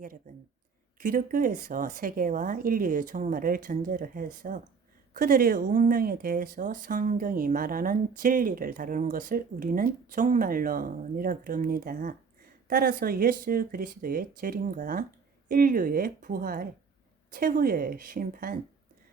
여러분, 기독교에서 세계와 인류의 종말을 전제로 해서 그들의 운명에 대해서 성경이 말하는 진리를 다루는 것을 우리는 종말론이라 그럽니다. 따라서 예수 그리스도의 재림과 인류의 부활, 최후의 심판,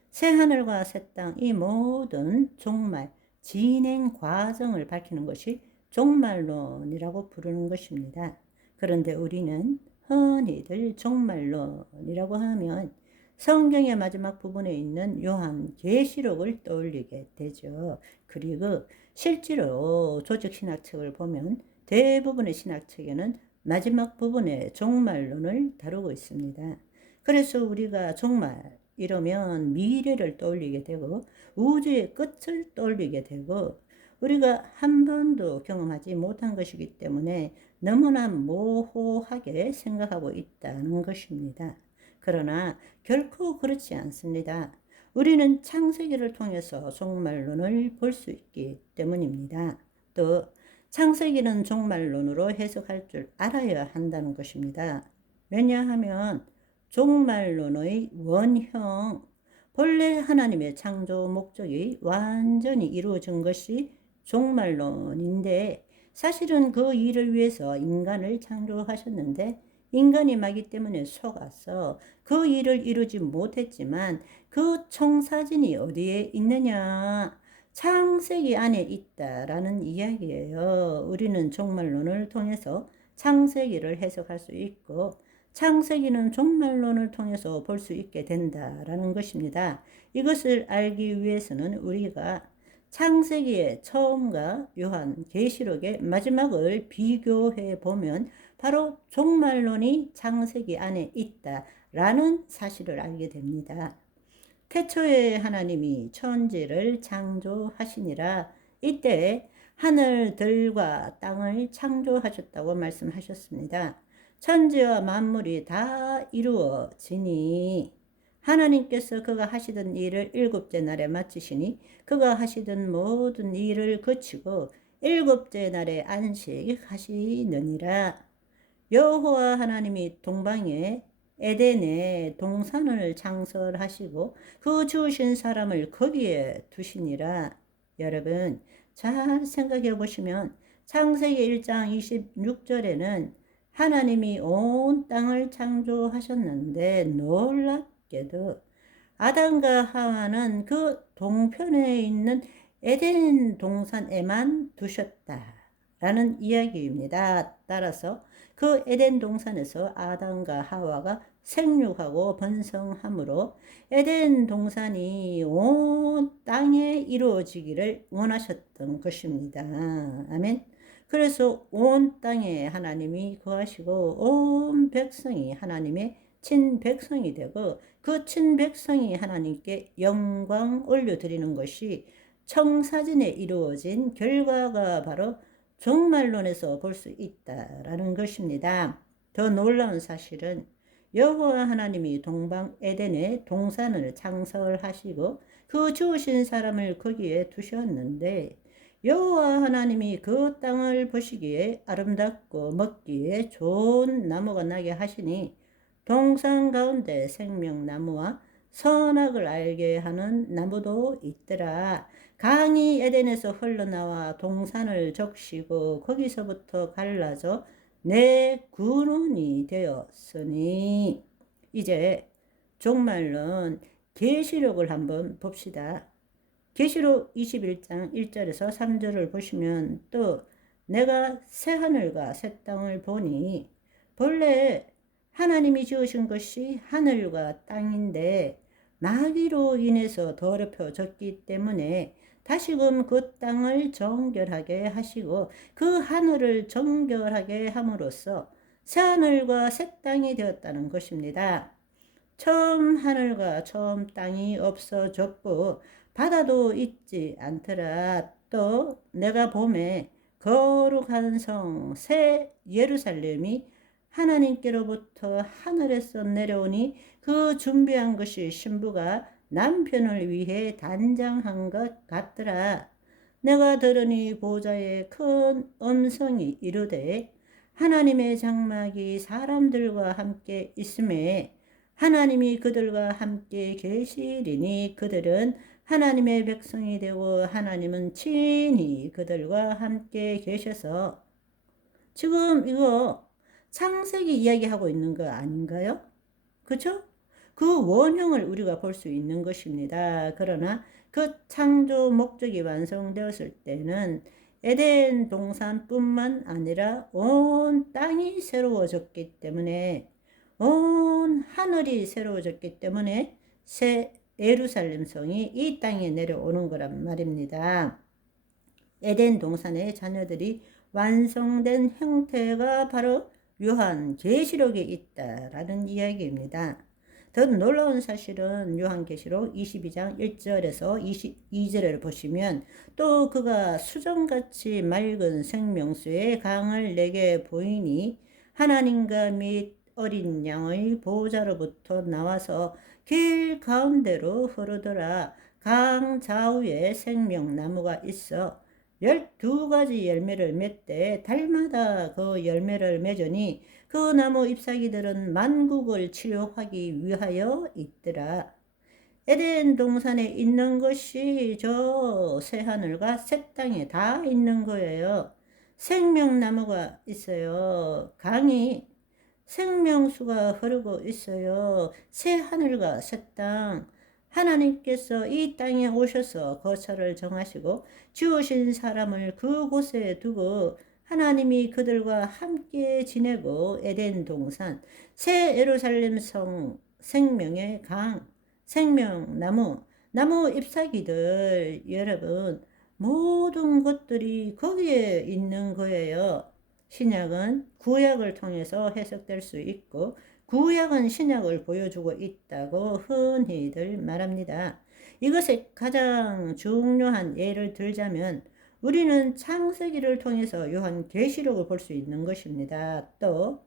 새하늘과 새 땅, 이 모든 종말, 진행 과정을 밝히는 것이 종말론이라고 부르는 것입니다. 그런데 우리는 흔히들 종말론이라고 하면 성경의 마지막 부분에 있는 요한계시록을 떠올리게 되죠. 그리고 실제로 조직신학책을 보면 대부분의 신학책에는 마지막 부분에 종말론을 다루고 있습니다. 그래서 우리가 종말 이러면 미래를 떠올리게 되고 우주의 끝을 떠올리게 되고 우리가 한 번도 경험하지 못한 것이기 때문에 너무나 모호하게 생각하고 있다는 것입니다. 그러나 결코 그렇지 않습니다. 우리는 창세기를 통해서 종말론을 볼 수 있기 때문입니다. 또 창세기는 종말론으로 해석할 줄 알아야 한다는 것입니다. 왜냐하면 종말론의 원형, 본래 하나님의 창조 목적이 완전히 이루어진 것이 종말론인데 사실은 그 일을 위해서 인간을 창조하셨는데 인간이 마귀 때문에 속아서 그 일을 이루지 못했지만 그 청사진이 어디에 있느냐? 창세기 안에 있다라는 이야기예요. 우리는 종말론을 통해서 창세기를 해석할 수 있고 창세기는 종말론을 통해서 볼 수 있게 된다라는 것입니다. 이것을 알기 위해서는 우리가 창세기의 처음과 요한계시록의 마지막을 비교해 보면 바로 종말론이 창세기 안에 있다라는 사실을 알게 됩니다. 태초에 하나님이 천지를 창조하시니라. 이때 하늘들과 땅을 창조하셨다고 말씀하셨습니다. 천지와 만물이 다 이루어지니 하나님께서 그가 하시던 일을 일곱째 날에 마치시니 그가 하시던 모든 일을 그치고 일곱째 날에 안식하시느니라. 여호와 하나님이 동방에 에덴에 동산을 창설하시고 그 주신 사람을 거기에 두시니라. 여러분 잘 생각해 보시면 창세기 1장 26절에는 하나님이 온 땅을 창조하셨는데 놀랍게도 아담과 하와는 그 동편에 있는 에덴 동산에만 두셨다라는 이야기입니다. 따라서 그 에덴 동산에서 아담과 하와가 생육하고 번성함으로 에덴 동산이 온 땅에 이루어지기를 원하셨던 것입니다. 아멘. 그래서 온 땅에 하나님이 거하시고 온 백성이 하나님의 친백성이 되고 그 친백성이 하나님께 영광 올려드리는 것이 청사진에 이루어진 결과가 바로 종말론에서 볼 수 있다라는 것입니다. 더 놀라운 사실은 여호와 하나님이 동방 에덴에 동산을 창설하시고 그 주신 사람을 거기에 두셨는데 여호와 하나님이 그 땅을 보시기에 아름답고 먹기에 좋은 나무가 나게 하시니 동산 가운데 생명나무와 선악을 알게 하는 나무도 있더라. 강이 에덴에서 흘러나와 동산을 적시고 거기서부터 갈라져 내 근원이 되었으니. 이제 종말론 계시록을 한번 봅시다. 계시록 21장 1절에서 3절을 보시면 또 내가 새하늘과 새 땅을 보니 본래 하나님이 지으신 것이 하늘과 땅인데 마귀로 인해서 더럽혀졌기 때문에 다시금 그 땅을 정결하게 하시고 그 하늘을 정결하게 함으로써 새하늘과 새 땅이 되었다는 것입니다. 처음 하늘과 처음 땅이 없어졌고 바다도 있지 않더라. 또 내가 봄에 거룩한 성 새 예루살렘이 하나님께로부터 하늘에서 내려오니 그 준비한 것이 신부가 남편을 위해 단장한 것 같더라. 내가 들으니 보좌에 큰 음성이 이르되 하나님의 장막이 사람들과 함께 있음에 하나님이 그들과 함께 계시리니 그들은 하나님의 백성이 되고 하나님은 친히 그들과 함께 계셔서. 지금 이거 창세기 이야기하고 있는 거 아닌가요? 그쵸? 그 원형을 우리가 볼 수 있는 것입니다. 그러나 그 창조 목적이 완성되었을 때는 에덴 동산뿐만 아니라 온 땅이 새로워졌기 때문에, 온 하늘이 새로워졌기 때문에 새 예루살렘 성이 이 땅에 내려오는 거란 말입니다. 에덴 동산의 자녀들이 완성된 형태가 바로 요한계시록에 있다라는 이야기입니다. 더 놀라운 사실은 요한계시록 22장 1절에서 22절을 보시면 또 그가 수정같이 맑은 생명수의 강을 내게 보이니 하나님과 및 어린 양의 보호자로부터 나와서 길 가운데로 흐르더라. 강 좌우에 생명나무가 있어 12가지 열매를 맺되 달마다 그 열매를 맺으니 그 나무 잎사귀들은 만국을 치료하기 위하여 있더라. 에덴 동산에 있는 것이 저 새하늘과 새 땅에 다 있는 거예요. 생명나무가 있어요. 강이 생명수가 흐르고 있어요. 새하늘과 새 땅. 하나님께서 이 땅에 오셔서 거처를 정하시고 지으신 사람을 그곳에 두고 하나님이 그들과 함께 지내고 에덴 동산, 새 예루살렘 성, 생명의 강, 생명나무, 나무 잎사귀들, 여러분, 모든 것들이 거기에 있는 거예요. 신약은 구약을 통해서 해석될 수 있고 구약은 신약을 보여주고 있다고 흔히들 말합니다. 이것의 가장 중요한 예를 들자면 우리는 창세기를 통해서 요한계시록을 볼 수 있는 것입니다. 또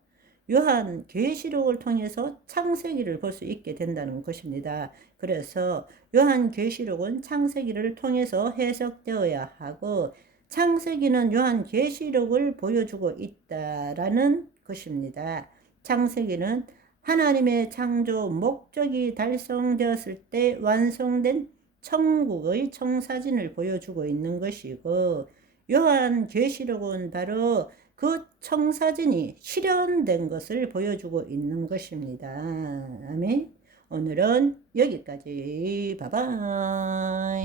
요한계시록을 통해서 창세기를 볼 수 있게 된다는 것입니다. 그래서 요한계시록은 창세기를 통해서 해석되어야 하고 창세기는 요한계시록을 보여주고 있다라는 것입니다. 창세기는 하나님의 창조 목적이 달성되었을 때 완성된 천국의 청사진을 보여주고 있는 것이고 요한계시록은 바로 그 청사진이 실현된 것을 보여주고 있는 것입니다. 아멘. 오늘은 여기까지. 바이바이.